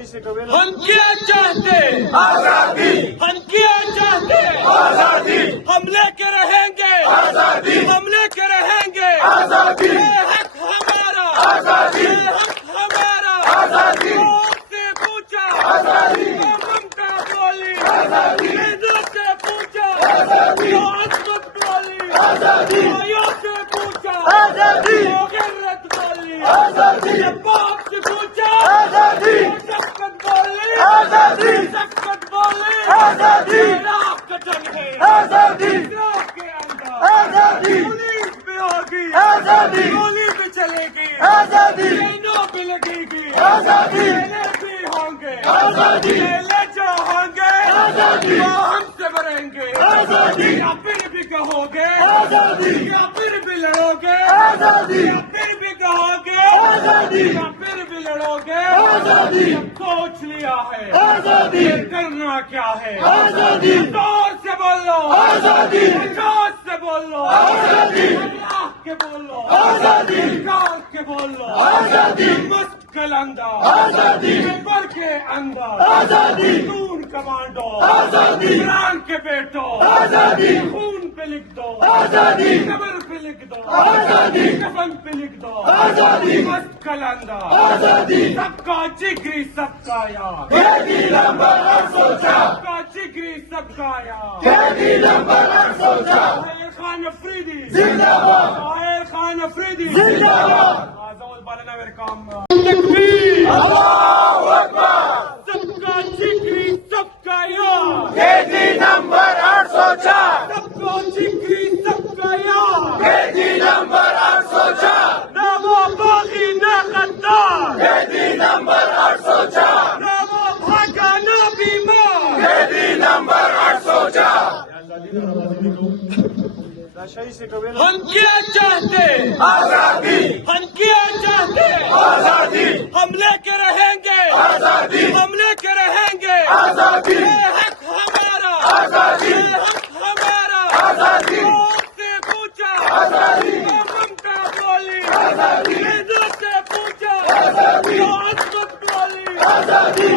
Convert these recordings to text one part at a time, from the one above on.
ہم کیا چاہتے آزادی، ہم کیا چاہتے آزادی، ہم لے کے رہیں گے آزادی، ہم لے کے رہیں گے آزادی، یہ حق ہمارا آزادی، یہ حق ہمارا آزادی، سے پوچھا آزادی، ممتا بولی آزادی، سے پوچھا آزادی، عصمت بولی آزادی، سے پوچھا آزادی، غیرت بولی آزادی، باپ سے پوچھا آزادی، شفقت بولی آزادی، شفقت بولی آزادی، عراق کا جنگ ہے آزادی، عراق کے اندر آزادی، پولیس بھی ہوگی آزادی، گولی بھی چلے گی آزادی، ٹرینوں بھی لگے گی آزادی، میلے بھی ہوں گے آزادی، میلے جو ہوں گے آزادی، وہ ہم سے بھریں گے آزادی، یا پھر بھی کہو گے آزادی، یا پھر بھی لڑو گے آزادی، یا پھر بھی کہو گے آزادی، یا پھر بھی لڑو گے آزادی، سوچ لیا ہے آزادی، کرنا کیا ہے آزادی، زور سے بولو آزادی، جوش سے بولو آزادی، اللہ کے بولو آزادی، نکال کے بولو آزادی، مسکل اندر آزادی، پیپر کے اندر آزادی، خون کمانڈو آزادی، ایران کے بیٹو آزادی، خون پہ لکھ دو آزادی، قبر پہ لکھ دو آزادی، کفن پہ لکھ دو آزادی، مسکل اندر آزادی، سب کا جگری سب کا یار، نمبر 804، سب کا جگری سب کا یار، نمبر 804، طاہر خان افریدی زندہ باد، طاہر خان افریدی زندہ باد، آزاد بالنا میرے کام تکبیر، اللہ اکبر، سب کا جگری سب کا یار، نمبر 804، سب کا جگری سب کا یار، نمبر 804، نہ وہ باغی نہ غدار، نمبر 804، نہ وہ بھاگا نہ بیمار، نمبر 804۔ ہم کیا چاہتے آزادی، ہم کیا چاہتے آزادی، ہم لے کے رہیں گے آزادی، ہم لے کے رہیں گے آزادی، یہ حق ہمارا آزادی، یہ حق ہمارا آزادی، سے پوچھا آزادی، ممتا بولی آزادی، سے پوچھا آزادی، عصمت بولی آزادی،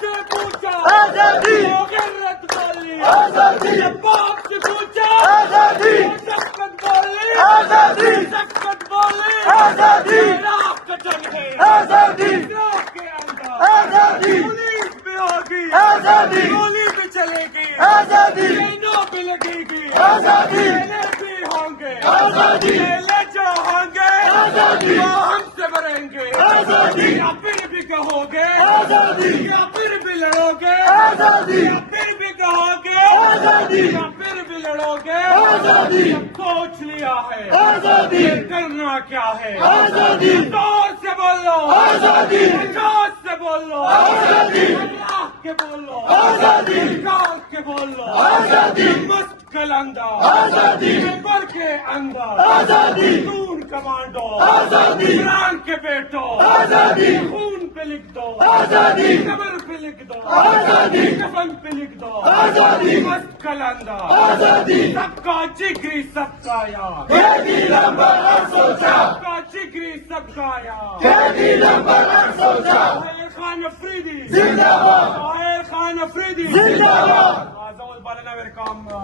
سے پوچھا آزادی، غیرت بولی آزادی، باپ سے پوچھا آزادی، شفقت بولی آزادی، شفقت بولی آزادی، عراق کا جنگ ہے آزادی، عراق کے اندر آزادی، پولیس بھی ہوگی آزادی، گولی بھی چلے گی آزادی، ٹرینوں بھی لگے گی آزادی، میلے بھی ہوں گے آزادی، میلے جو ہوں گے آزادی، وہ ہم سے بھریں گے آزادی، یا پھر بھی کہو گے آزادی، یا پھر بھی لڑو گے آزادی، یا پھر بھی کہو گے آزادی، یا پھر بھی لڑو گے آزادی، سوچ لیا ہے آزادی، کرنا کیا ہے آزادی، زور سے بولو آزادی، جوش سے بولو آزادی، اللہ کے بولو آزادی، نکال کے بولو آزادی، مسکل اندر آزادی، پیپر کے اندر آزادی، خون کمانڈو آزادی، ایران کے بیٹو آزادی، خون پہ لکھ دو آزادی، قبر پہ لکھ دو آزادی، کفن پہ لکھ دو آزادی، مسکل اندر آزادی، سب کا جگری سب کا یار، نمبر 804، سب کا جگری سب کا یار، نمبر 804، طاہر خان افریدی زندہ باد، طاہر خان افریدی زندہ باد۔